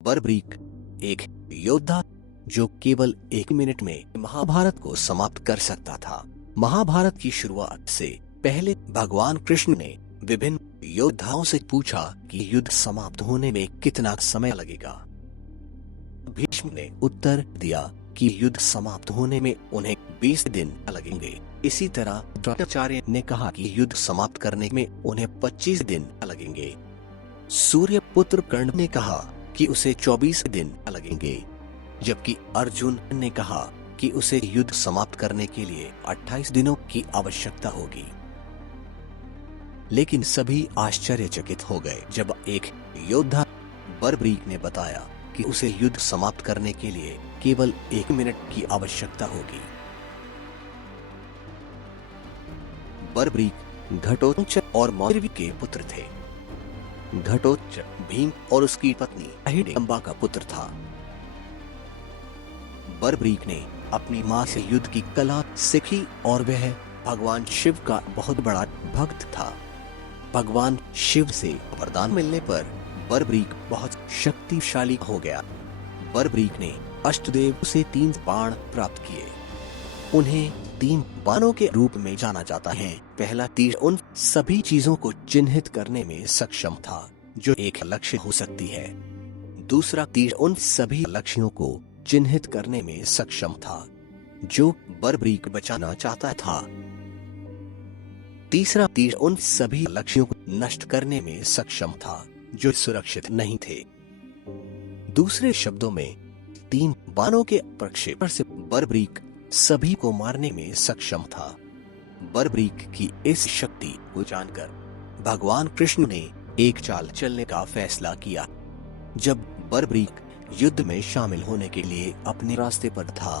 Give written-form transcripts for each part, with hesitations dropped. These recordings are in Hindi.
बर्बरीक एक योद्धा जो केवल 1 मिनट में महाभारत को समाप्त कर सकता था। महाभारत की शुरुआत से पहले भगवान कृष्ण ने विभिन्न योद्धाओं से पूछा कि युद्ध समाप्त होने में कितना समय लगेगा। भीष्म ने उत्तर दिया कि युद्ध समाप्त होने में उन्हें 20 दिन लगेंगे। इसी तरह द्रोणाचार्य ने कहा कि युद्ध समाप्त करने में उन्हें 25 दिन लगेंगे। सूर्यपुत्र कर्ण ने कहा कि उसे 24 दिन लगेंगे, जबकि अर्जुन ने कहा कि उसे युद्ध समाप्त करने के लिए 28 दिनों की आवश्यकता होगी। लेकिन सभी आश्चर्यचकित हो गए जब एक योद्धा बर्बरीक ने बताया कि उसे युद्ध समाप्त करने के लिए केवल 1 मिनट की आवश्यकता होगी। बर्बरीक घटोत्कच और मौर्वी के पुत्र थे। घटोत्कच भीम और उसकी पत्नी हिडिंबा का पुत्र था। बर्बरीक ने अपनी मां से युद्ध की कला सीखी और वह भगवान शिव का बहुत बड़ा भक्त था। भगवान शिव से वरदान मिलने पर बर्बरीक बहुत शक्तिशाली हो गया। बर्बरीक ने अष्टदेव से 3 बाण प्राप्त किए। उन्हें 3 बाणों के रूप में जाना जाता है। पहला तीर उन सभी चीजों को चिन्हित करने में सक्षम था जो एक लक्ष्य हो सकती है। दूसरा तीर उन सभी लक्ष्यों को चिन्हित करने में सक्षम था जो बर्बरीक बचाना चाहता था। तीसरा तीर उन सभी लक्ष्यों को नष्ट करने में सक्षम था जो सुरक्षित नहीं थे। दूसरे शब्दों में 3 बाणों के प्रक्षेपण से बर्बरीक सभी को मारने में सक्षम था। बर्बरीक की इस शक्ति को जानकर भगवान कृष्ण ने एक चाल चलने का फैसला किया। जब बर्बरीक युद्ध में शामिल होने के लिए अपने रास्ते पर था,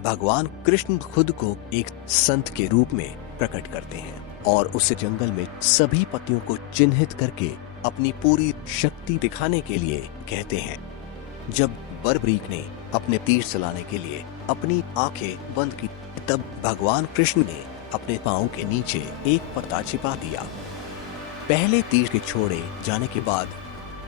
भगवान कृष्ण खुद को एक संत के रूप में प्रकट करते हैं और उसे जंगल में सभी पतियों को चिन्हित करके अपनी पूरी शक्ति दिखाने के लिए कहते हैं। जब बर्बरीक ने अपने तीर चलाने के लिए अपनी आंखें बंद की, तब भगवान कृष्ण ने अपने पांव के नीचे एक पत्ता छिपा दिया। पहले तीर के छोड़े जाने के बाद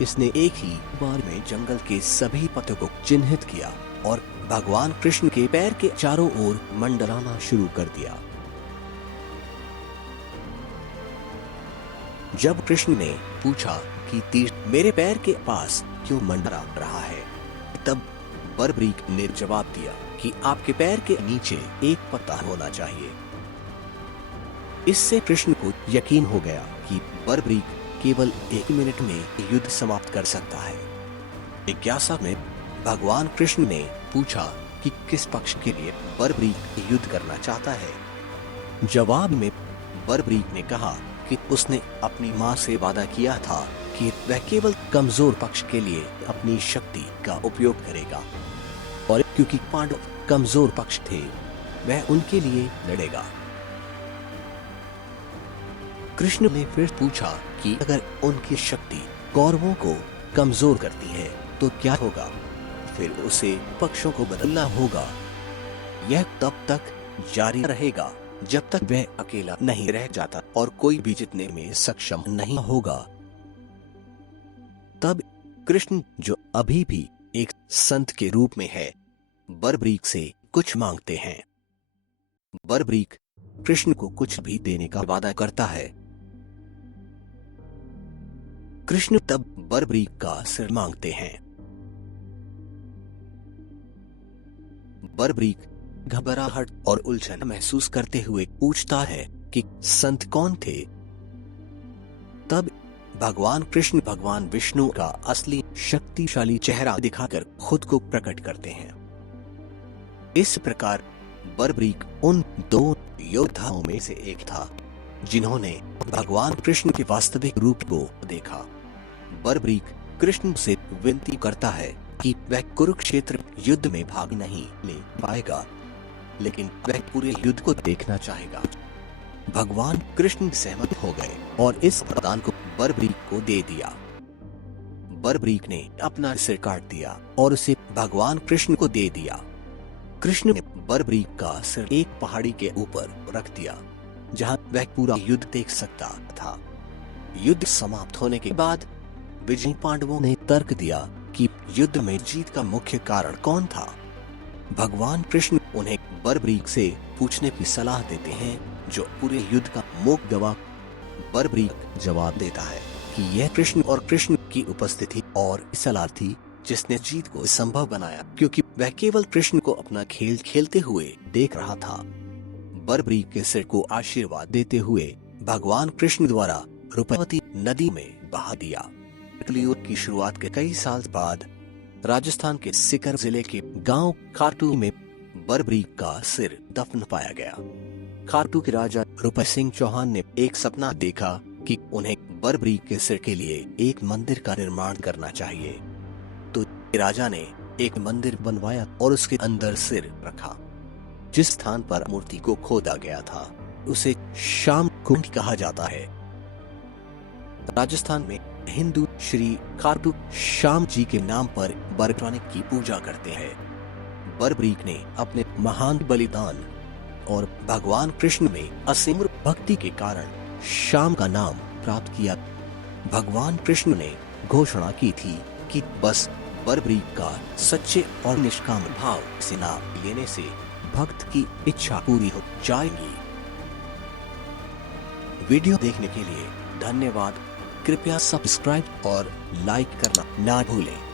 इसने एक ही बार में जंगल के सभी पत्तों को चिन्हित किया और भगवान कृष्ण के पैर के चारों ओर मंडराना शुरू कर दिया। जब कृष्ण ने पूछा कि तीर मेरे पैर के पास क्यों मंडरा रहा है, तब बर्बरीक ने जवाब दिया कि आपके पैर के नीचे एक पत्ता होना चाहिए। इससे कृष्ण को यकीन हो गया कि बर्बरीक केवल 1 मिनट में युद्ध समाप्त कर सकता है। जिज्ञासा में भगवान कृष्ण ने पूछा कि किस पक्ष के लिए बर्बरीक युद्ध करना चाहता है। जवाब में बर्बरीक ने कहा कि उसने अपनी मां से वादा किया था कि वह केवल कमजोर पक्ष के लिए अपनी शक्ति का उपयोग करेगा और क्योंकि पांडव कमजोर पक्ष थे, वह उनके लिए लड़ेगा। कृष्ण ने फिर पूछा कि अगर उनकी शक्ति कौरवों को कमजोर करती है तो क्या होगा? फिर उसे पक्षों को बदलना होगा। यह तब तक जारी रहेगा जब तक वह अकेला नहीं रह जाता और कोई भी जीतने में सक्षम नहीं होगा। तब कृष्ण, जो अभी भी एक संत के रूप में है, बर्बरीक से कुछ मांगते हैं। बर्बरीक कृष्ण को कुछ भी देने का वादा करता है। कृष्ण तब बर्बरीक का सिर मांगते हैं। बर्बरीक घबराहट और उलझन महसूस करते हुए पूछता है कि संत कौन थे। तब भगवान कृष्ण भगवान विष्णु का असली शक्तिशाली चेहरा दिखाकर खुद को प्रकट करते हैं। इस प्रकार बर्बरीक उन 2 योद्धाओं में से एक था जिन्होंने भगवान कृष्ण के वास्तविक रूप को देखा। बर्बरीक कृष्ण से विनती करता है कि वह कुरुक्षेत्र युद्ध में भाग नहीं ले पाएगा, लेकिन वह पूरे युद्ध को देखना चाहेगा। भगवान कृष्ण सहमत हो गए और इस वरदान को बर्बरीक को दे दिया। बर्बरीक ने अपना सिर काट दिया और उसे भगवान कृष्ण को दे दिया। कृष्ण ने बर्बरीक का सिर एक पहाड़ी के ऊपर रख दिया जहां वह पूरा युद्ध देख सकता था। युद्ध समाप्त होने के बाद विजयी पांडवों ने तर्क दिया कि युद्ध में जीत का मुख्य कारण कौन था। भगवान कृष्ण उन्हें बर्बरीक से पूछने की सलाह देते हैं, जो पूरे युद्ध का मुख्य गवाह। बर्बरीक जवाब देता है कि यह कृष्ण और कृष्ण की उपस्थिति और सलाह थी जिसने जीत को संभव बनाया, क्योंकि वह केवल कृष्ण को अपना खेल खेलते हुए देख रहा था। बर्बरीक के सिर को आशीर्वाद देते हुए भगवान कृष्ण द्वारा रुपवती नदी में बहा दिया। कलयुग की शुरुआत के कई साल बाद राजस्थान के सीकर जिले के गांव खाटू में बर्बरीक का सिर दफन पाया गया। खाटू के राजा रूपा सिंह चौहान ने एक सपना देखा कि उन्हें बर्बरीक के सिर के लिए एक मंदिर का निर्माण करना चाहिए। तो राजा ने एक मंदिर बनवाया और उसके अंदर सिर रखा। जिस स्थान पर मूर्ति को खोदा गया था उसे श्याम कुंड कहा जाता है। राजस्थान में हिंदू श्री खाटू श्याम जी के नाम पर बर्बरीक की पूजा करते हैं। बर्बरीक ने अपने महान बलिदान और भगवान कृष्ण में असीम भक्ति के कारण श्याम का नाम प्राप्त किया। भगवान कृष्ण ने घोषणा की थी कि बस बर्बरीक का सच्चे और निष्काम भाव से नाम लेने से भक्त की इच्छा पूरी हो जाएगी। वीडियो देखने के लिए धन्यवाद। कृपया सब्सक्राइब और लाइक करना ना भूलें।